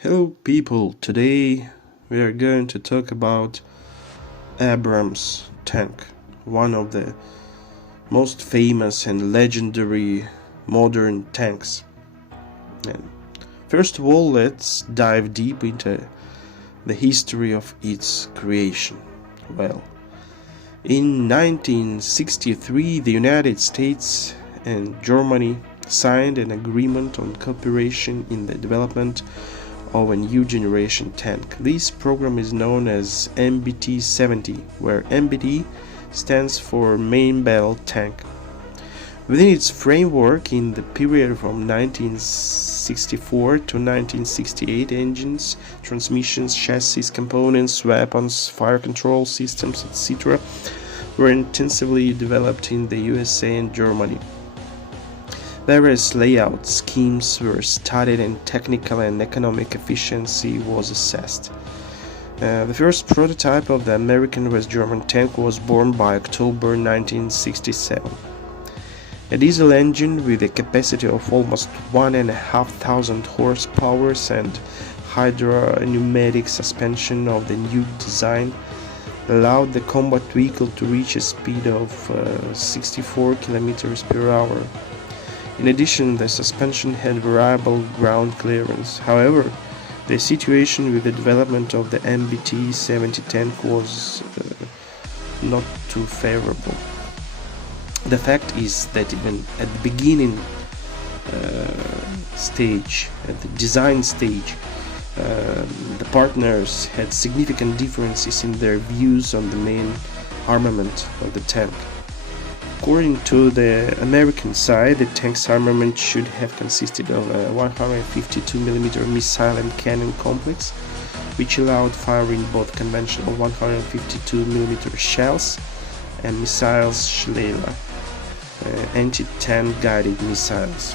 Hello people, today we are going to talk about Abrams tank, one of the most famous and legendary modern tanks. And first of all, let's dive deep into the history of its creation. Well, in 1963, the United States and Germany signed an agreement on cooperation in the development of a new generation tank. This program is known as MBT-70, where MBT stands for Main Battle Tank. Within its framework, in the period from 1964 to 1968, engines, transmissions, chassis, components, weapons, fire control systems, etc. were intensively developed in the USA and Germany. Various layout schemes were studied and technical and economic efficiency was assessed. The first prototype of the American West German tank was born by October 1967. A diesel engine with a capacity of almost 1,500 horsepower and hydropneumatic suspension of the new design allowed the combat vehicle to reach a speed of 64 km per hour. In addition, the suspension had variable ground clearance. However, the situation with the development of the MBT-70 tank was not too favorable. The fact is that even at the beginning stage, at the design stage, the partners had significant differences in their views on the main armament of the tank. According to the American side, the tank's armament should have consisted of a 152mm missile and cannon complex, which allowed firing both conventional 152mm shells and missiles Schleyer, anti-tank guided missiles.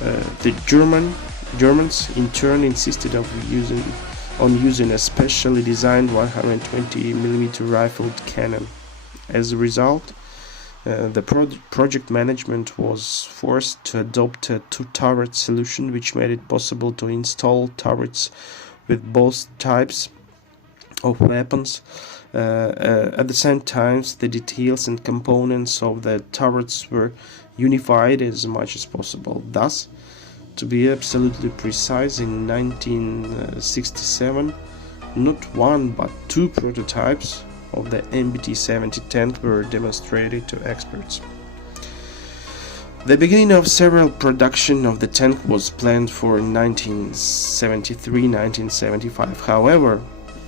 The Germans in turn insisted on using a specially designed 120mm rifled cannon. As a result, the project management was forced to adopt a two-turret solution, which made it possible to install turrets with both types of weapons. At the same time, the details and components of the turrets were unified as much as possible. Thus, to be absolutely precise, in 1967, not one but two prototypes of the MBT-70 tank were demonstrated to experts. The beginning of serial production of the tank was planned for 1973-1975. However,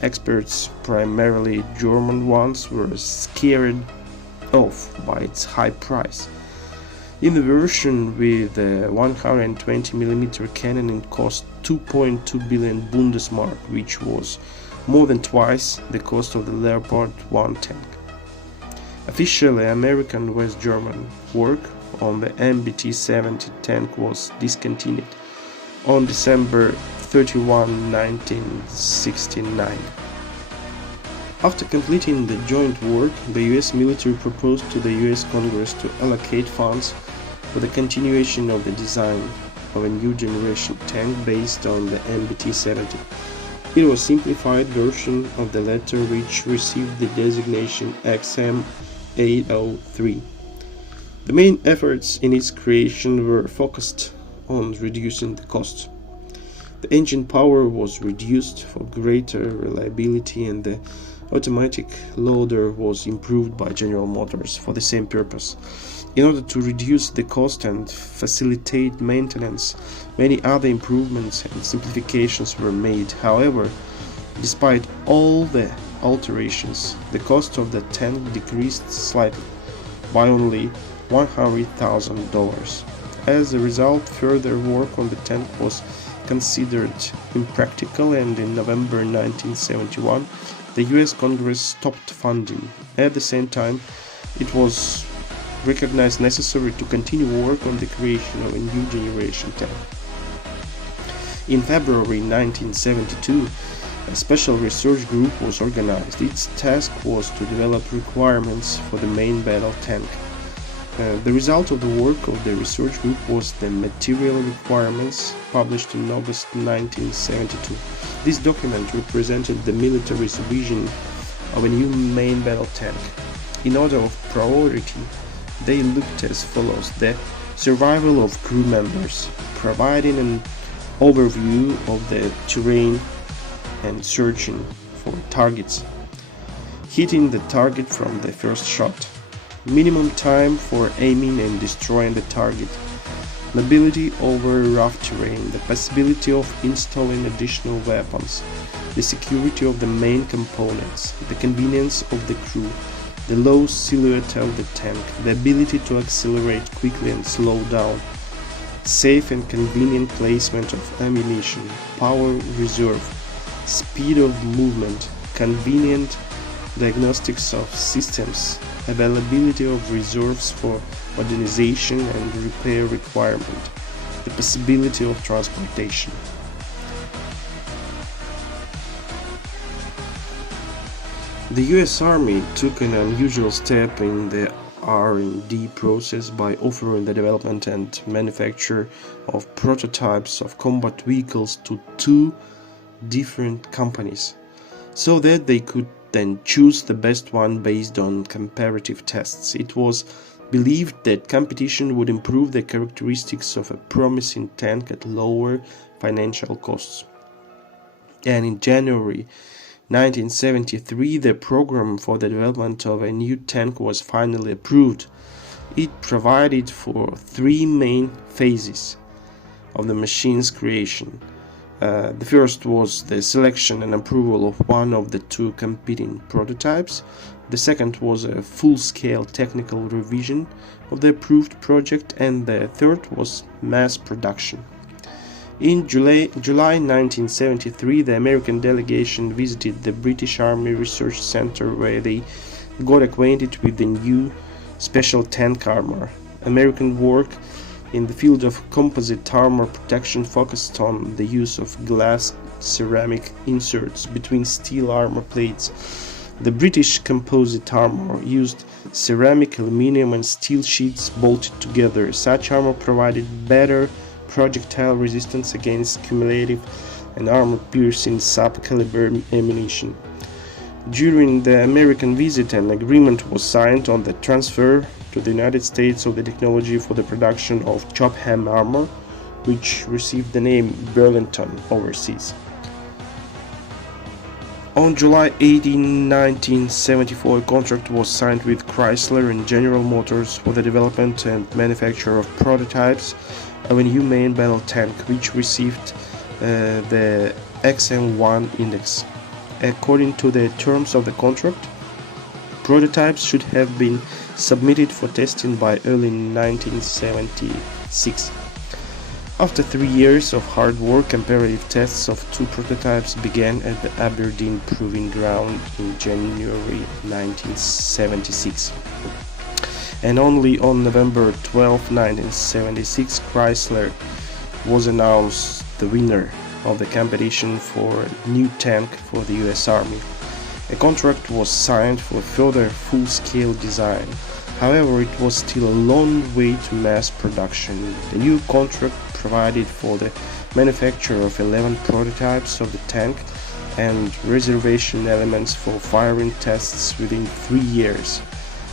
experts, primarily German ones, were scared off by its high price. In the version with the 120mm cannon, it cost 2.2 billion Bundesmark, which was more than twice the cost of the Leopard 1 tank. Officially, American West German work on the MBT-70 tank was discontinued on December 31, 1969. After completing the joint work, the US military proposed to the US Congress to allocate funds for the continuation of the design of a new generation tank based on the MBT-70. It was a simplified version of the latter, which received the designation XM803. The main efforts in its creation were focused on reducing the cost. The engine power was reduced for greater reliability, and the automatic loader was improved by General Motors for the same purpose. In order to reduce the cost and facilitate maintenance, many other improvements and simplifications were made. However, despite all the alterations, the cost of the tank decreased slightly, by only $100,000. As a result, further work on the tank was considered impractical, and in November 1971, the US Congress stopped funding. At the same time, it was recognized necessary to continue work on the creation of a new generation tank. In February 1972, a special research group was organized. Its task was to develop requirements for the main battle tank. The result of the work of the research group was the Material Requirements, published in August 1972. This document represented the military's vision of a new main battle tank. In order of priority, they looked as follows: the survival of crew members, providing an overview of the terrain and searching for targets, hitting the target from the first shot, minimum time for aiming and destroying the target, mobility over rough terrain, the possibility of installing additional weapons, the security of the main components, the convenience of the crew, the low silhouette of the tank, the ability to accelerate quickly and slow down, safe and convenient placement of ammunition, power reserve, speed of movement, convenient diagnostics of systems, availability of reserves for modernization and repair requirement, the possibility of transportation. The US Army took an unusual step in the R&D process by offering the development and manufacture of prototypes of combat vehicles to two different companies, so that they could then choose the best one based on comparative tests. It was believed that competition would improve the characteristics of a promising tank at lower financial costs. And in January 1973, the program for the development of a new tank was finally approved. It provided for three main phases of the machine's creation. The first was the selection and approval of one of the two competing prototypes. The second was a full-scale technical revision of the approved project, and the third was mass production. In July 1973, the American delegation visited the British Army Research Center, where they got acquainted with the new special tank armor. American work in the field of composite armor protection focused on the use of glass ceramic inserts between steel armor plates. The British composite armor used ceramic, aluminum and steel sheets bolted together. Such armor provided better projectile resistance against cumulative and armor-piercing sub-caliber ammunition. During the American visit, an agreement was signed on the transfer to the United States of the technology for the production of Chopham armor, which received the name Burlington overseas. On July 18, 1974, a contract was signed with Chrysler and General Motors for the development and manufacture of prototypes of a new main battle tank, which received the XM1 index. According to the terms of the contract, prototypes should have been submitted for testing by early 1976. After 3 years of hard work, comparative tests of two prototypes began at the Aberdeen Proving Ground in January 1976. And only on November 12, 1976, Chrysler was announced the winner of the competition for a new tank for the US Army. A contract was signed for further full-scale design. However, it was still a long way to mass production. The new contract provided for the manufacture of 11 prototypes of the tank and reservation elements for firing tests within 3 years,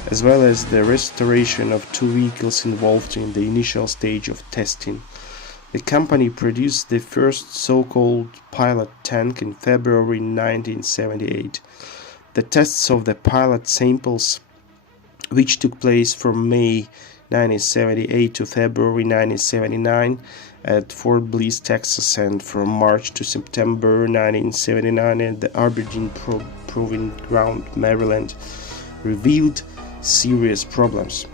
as well as the restoration of two vehicles involved in the initial stage of testing. The company produced the first so-called pilot tank in February 1978. The tests of the pilot samples, which took place from May 1978 to February 1979 at Fort Bliss, Texas, and from March to September 1979 at the Aberdeen Proving Ground, Maryland, revealed serious problems.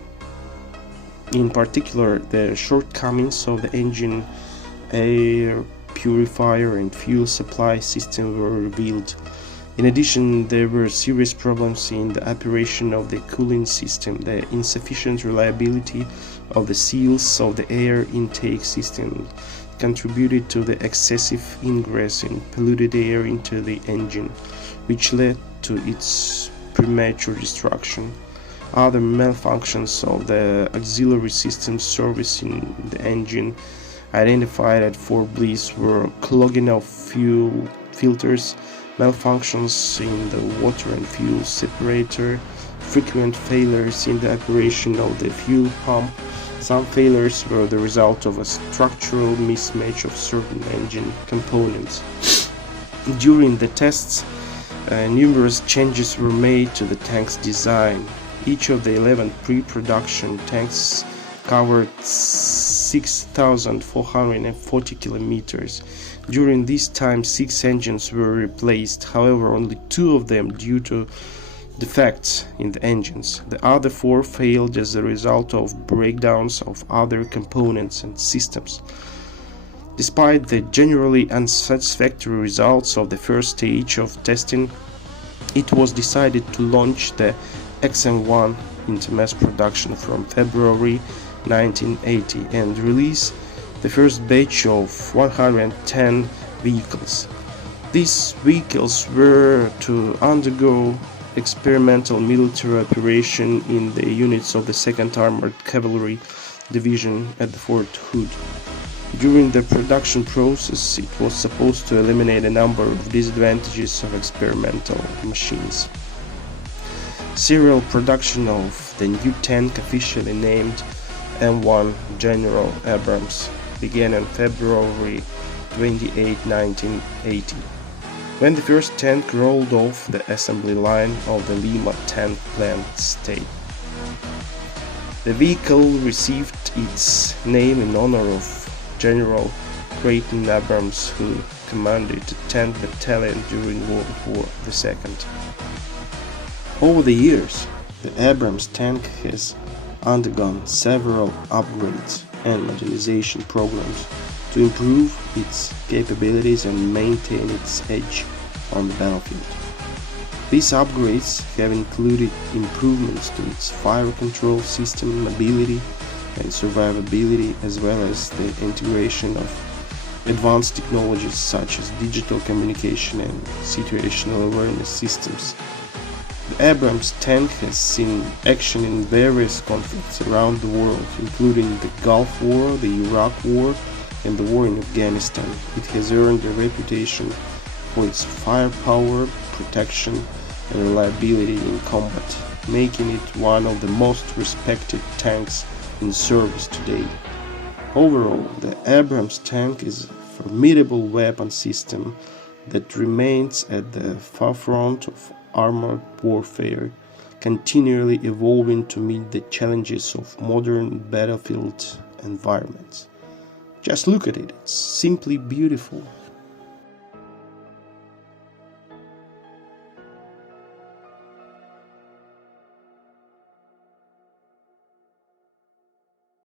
In particular, the shortcomings of the engine, air purifier and fuel supply system were revealed. In addition, there were serious problems in the operation of the cooling system. The insufficient reliability of the seals of the air intake system contributed to the excessive ingress in polluted air into the engine, which led to its premature destruction. Other malfunctions of the auxiliary system servicing the engine identified at Fort Bliss were clogging of fuel filters, malfunctions in the water and fuel separator, frequent failures in the operation of the fuel pump. Some failures were the result of a structural mismatch of certain engine components. During the tests, numerous changes were made to the tank's design. Each of the 11 pre-production tanks covered 6,440 kilometers. During this time, 6 engines were replaced, however only 2 of them due to defects in the engines. The other 4 failed as a result of breakdowns of other components and systems. Despite the generally unsatisfactory results of the first stage of testing, it was decided to launch the XM1 into mass production from February 1980 and release the first batch of 110 vehicles. These vehicles were to undergo experimental military operation in the units of the 2nd Armored Cavalry Division at Fort Hood. During the production process, it was supposed to eliminate a number of disadvantages of experimental machines. Serial production of the new tank, officially named M1 General Abrams, began on February 28, 1980, when the first tank rolled off the assembly line of the Lima Tank Plant State. The vehicle received its name in honor of General Creighton Abrams, who commanded the 10th Battalion during World War II. Over the years, the Abrams tank has undergone several upgrades and modernization programs to improve its capabilities and maintain its edge on the battlefield. These upgrades have included improvements to its fire control system, mobility, and survivability, as well as the integration of advanced technologies such as digital communication and situational awareness systems. The Abrams tank has seen action in various conflicts around the world, including the Gulf War, the Iraq War, and the war in Afghanistan. It has earned a reputation for its firepower, protection, and reliability in combat, making it one of the most respected tanks in service today. Overall, the Abrams tank is a formidable weapon system that remains at the forefront of armored warfare, continually evolving to meet the challenges of modern battlefield environments. Just look at it, it's simply beautiful.